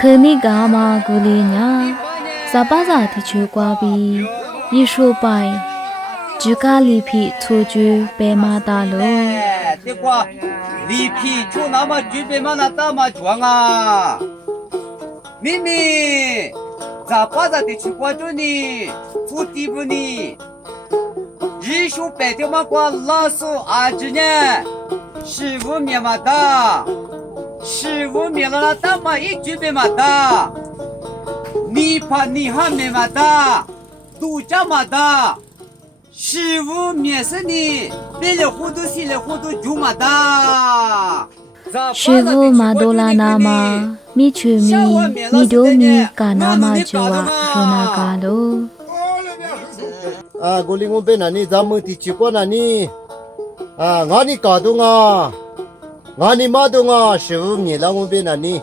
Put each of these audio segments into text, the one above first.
可你干嘛过来呀？咋把咋的去挂比？一说白，就咖喱皮出去白马大路。这个里皮就那么举白马那大马床啊！妹妹，咋把咋的去挂着呢？出地不呢？一说白的嘛挂拉手阿子呢？15米嘛大，15米了那大马一举白马大，你怕你还没嘛大，都这么大。15米是你，别了糊涂西了糊涂就嘛大。15马多拉那嘛，米去米多米嘎那嘛就啊，说那嘎喽。啊，我领我被哪里咱们提起过哪里？啊，俺你搞动啊，俺你马动啊，15米了我被哪里？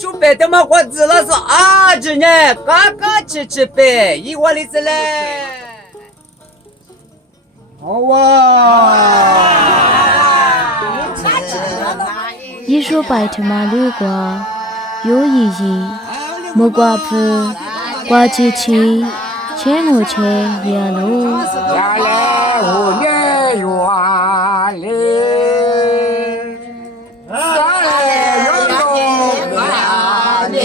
说白的嘛，我知了是阿子呢，嘎嘎吃白，一碗里子嘞。好啊！一说白头马路瓜，有意义，木瓜铺，瓜机器，牵我切也路。呀嘞，我嘞哟啊嘞，呀嘞哟哟啊嘞，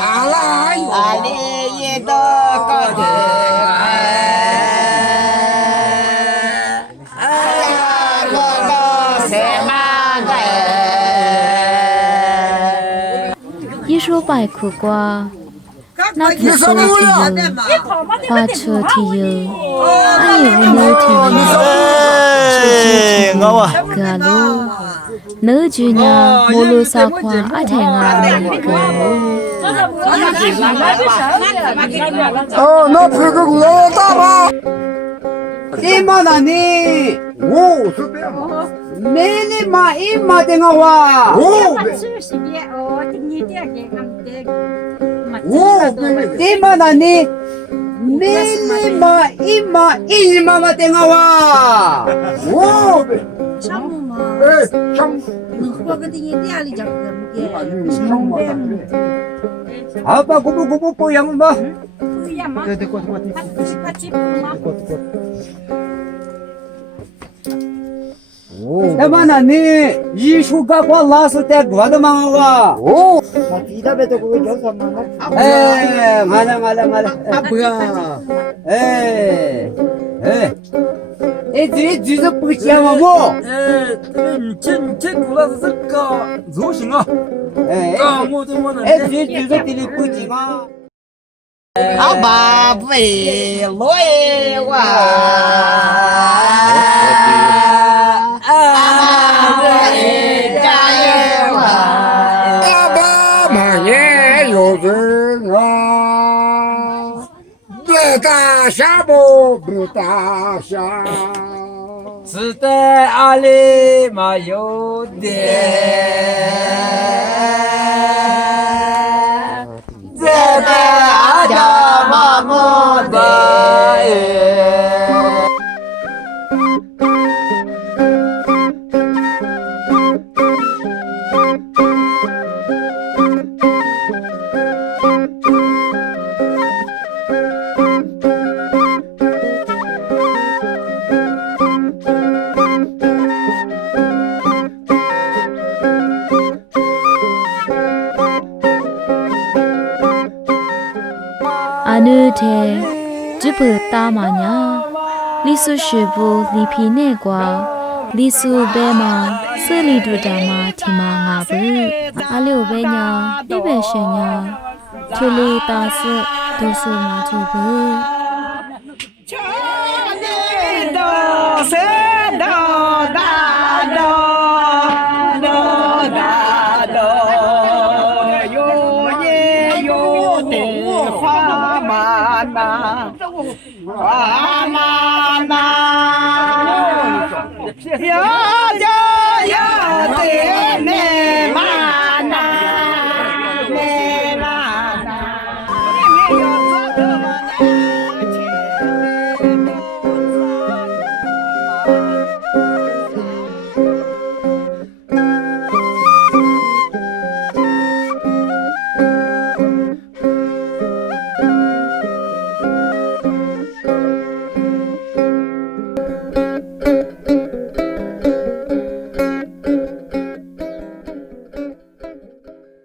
啊啦哟啊嘞也得个的。一说白苦瓜，那不说提油，花车提油，俺有没提油？个路，那句呢，摩罗萨花阿太俺们个路。哦，那这个老大吧？你妈那你？哦，是这样吗？没你妈一妈的我哇！哦，你妈那你？没你妈一妈妈的我哇！哦，项目嘛，哎，上我个的一店里讲好吧，我不一样吧？不一样吗？对，过。他记不吗？哦，那么那你艺术家我老是在过的嘛哇？哦，哎，完了，啊不呀，哎，这就是不讲嘛我。你这过了是这个肉行啊，哎，我这就是这里不讲啊。阿爸为罗耶哇，阿为家耶哇，阿爸嘛也有人啊，别打下不打下。是在阿里嘛有的，在阿家嘛么的。阿奴的，只不打嘛呀，里苏是不里皮内瓜，里苏白嘛，这里都打嘛提嘛阿不，阿六白呀，一白神呀，就里打死都是嘛就不。花嘛那，呀